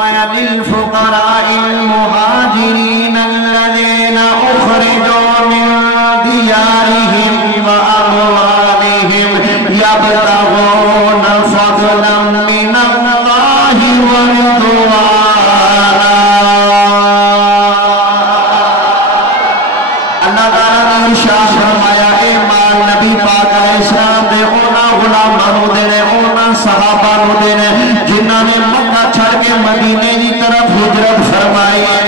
فرمایا للفقراء المہاجرین الذین اخرجوا من دیارہم واموالہم یبتغون فضلا من اللہ ورضوانا. اللہ تعالیٰ نے ارشاد فرمایا اے مال نبی پاک علیہ السلام دے اونا غلاماں نوں دے نے اونا صحابہ نوں دے نے جنہاں نے مکہ چھڑ کے مدینے کی طرف ہجرت فرمائی ہے.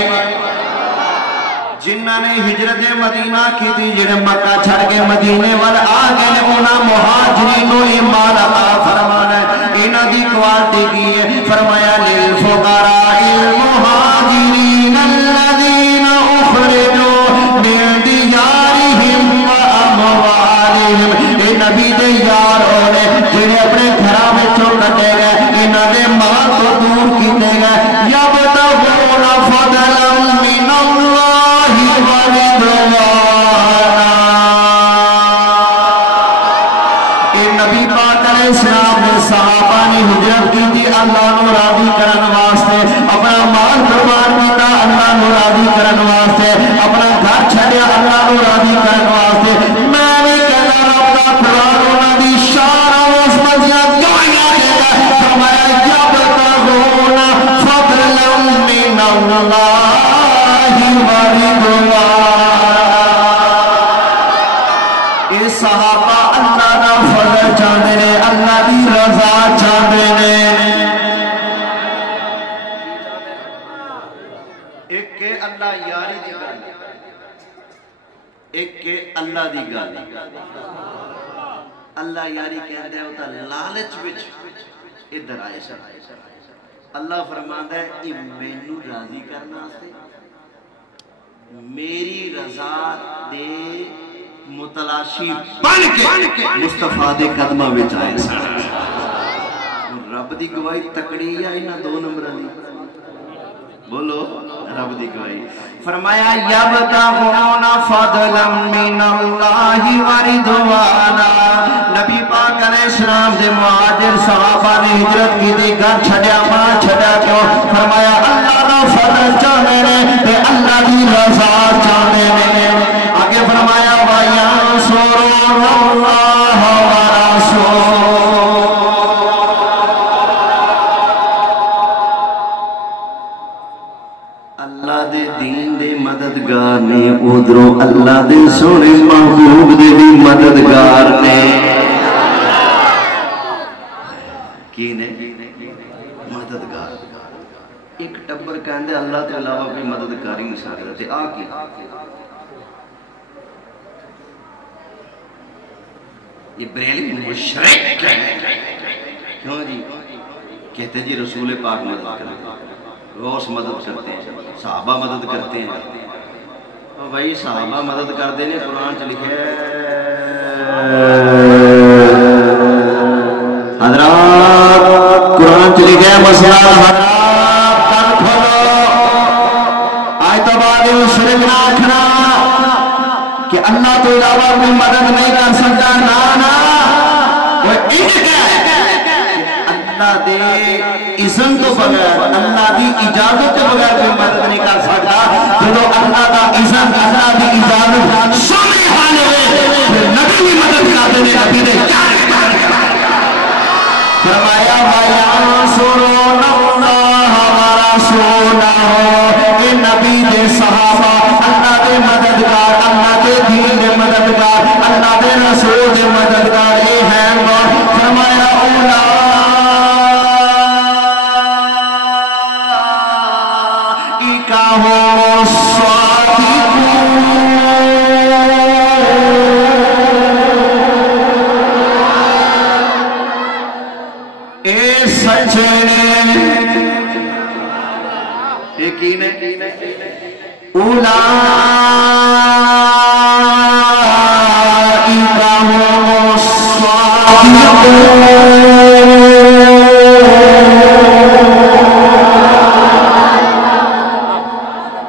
جنہاں نے ہجرت مدینہ کی تھی جنہیں مکہ چھڑ کے مدینے وال آ گئے انہاں مہاجرین نوں یہ مال عطا فرمانا ہے. انہاں دی کوالٹی کی ہے فرمایا للفقراء المہاجرین الذین اخرجوا من دیارہم واموالہم. اے نبی دے یار ہونے جنہیں اپنے گھراں وچوں کٹے گئے انہاں دے مال تو دور کیتے گئے. یبتغون فضلا من اللہ ورضوانا. اے نبی پاک علیہ السلام نے صحابہ نے ہجرت کی تھی اللہ نو راضی کرن واسطے اپنا مال قربان کیتا اللہ نو راضی کرن واسطے اپنا گھر چھڈیا اللہ نو راضی کرن واسطے. میں نے کہنا رب دا قرآن انہاں دی شان اس مزیاں گواہیاں دے گا. فرمایا یبتغون فضلا من اللہ ورضوانا. اے صحابہ اللہ دا فضل چاہتے ہیں اللہ دی رضا چاہتے ہیں. ایک کہ اللہ یاری دی گل ایک کہ اللہ دی گل. اللہ یاری کہندے ہیں ہوتا لالچ وچ ادھر آئے سن. اللہ فرماندا ہے کہ مینوں راضی کرنا واسطے میری رضا دے متلاشی بن کے مصطفیٰ دے قدماں وچ آئے سن. رب دی گواہی تکڑی یا انہاں دو نمبراں دی بولو رب دی گواہی. فرمایا یبتغون فضلا من اللہ ورضوانا. نبی پاک علیہ السلام دے مہاجر صحابہ نے ہجرت کی تھی گھر چھڈیا ماں چھڈیا کیوں. فرمایا اللہ دا فضل چاہتے ہیں تے اللہ دی رضا چاہتے ہیں. آگے فرمایا وَيَنصُرُونَ اللَّهَ وَرَسُولَهُ. اللہ دے دین دے مددگار نے ادھروں اللہ دے سونے محبوب دے بھی مددگار نے. کی نے مددگار. ایک ٹبر کہندے اللہ کے علاوہ کوئی مددگاری نہیں سکتا تے آ کی یہ بریلی مشرک ہے. کیوں جی کہتے جی رسول پاک مدد کرتے ہیں غوث مدد کرتے ہیں صحابہ مدد کرتے ہیں. بھائی صحابہ مدد کرتے ہیں قرآن چ لکھے حضرات قرآن چ لکھے مسئلہ آج تو بعد شرک نہ آکھنا کہ اللہ تو علاوہ کوئی مدد نہیں کر سکتا. نانا اللہ دے اذن تو بغیر اللہ دی اجازت کے بغیر کوئی مدد نہیں کر سکتا. جو اللہ کا اذن اللہ دی اجازت سامنے حانے ہوئے نبی بھی مدد کرتے ہیں. نبی نے فرمایا وَيَنصُرُونَ اللَّهَ وَرَسُولَهُ. اے نبی دے صحابہ اللہ دے مددگار اللہ دے دین دے مددگار اللہ دے رسول دے مددگار اے ہیں. فرمایا اولئک هم الصادقون. اے سچے نے یقین ہے اولئک هم الصادقون.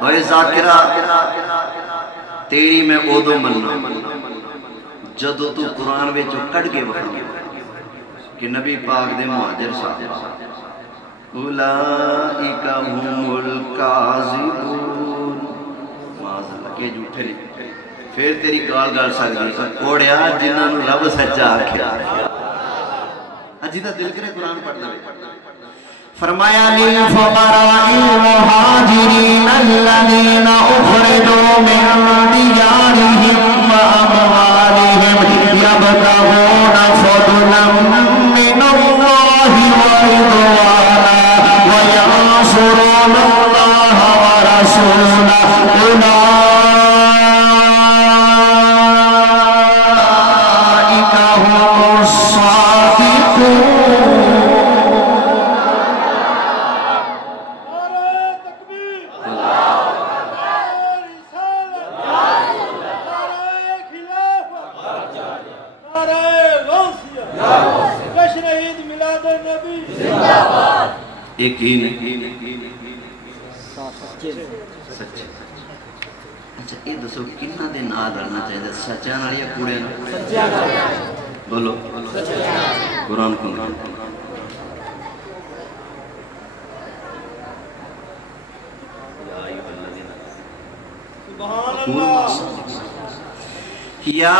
اے ذاکرہ تیری میں اودو مننا جدو تو قرآن وچ کٹ کے وکھاؤں کہ نبی پاک دے مہاجر صاحب اولئک هم الکاذبون معاذ اللہ کہ جھوٹے نہیں پھر تیری گال گال سکتی کوڑیا جنہاں نو رب سچا آکھیا اجی دا دل کرے قرآن پڑھ دے فرمایا للفقراء المہاجرین الذین اخرجوا من دیارہم واموالہم یبتغون فضلا من اللہ ورضوانا وینصرون اللہ ورسولہ اولئک هم الصادقون ایک ہی نہیں سچے اچھا یہ دسو کنہ دے نال رہنا چاہیے سچا نال یا کوڑے نال بولو قرآن کو سبحان اللہ یا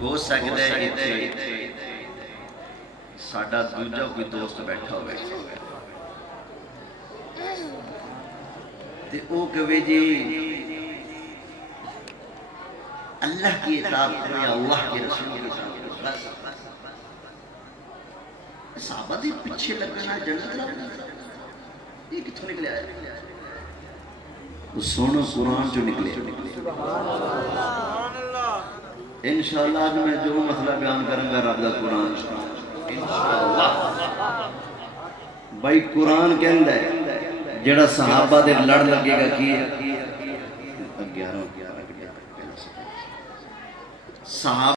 ہو سکتا ہے ساڈا دوجا کوئی دوست بیٹھا ہوئے تے او کہے جی اللہ کی اطاعت کرو یا اللہ کے رسول کی اطاعت کرو بس صحابہ دے پیچھے لگنا جنت لگنا یہ کتھوں نکلے آئے سونا قرآن جو نکلے انشاءاللہ آج میں جو مسئلہ بیان کروں گا رب دا قرآن انشاءاللہ بھائی قرآن کے اندر جڑا صحابہ دے لڑ لگے گا کی ہے صحابہ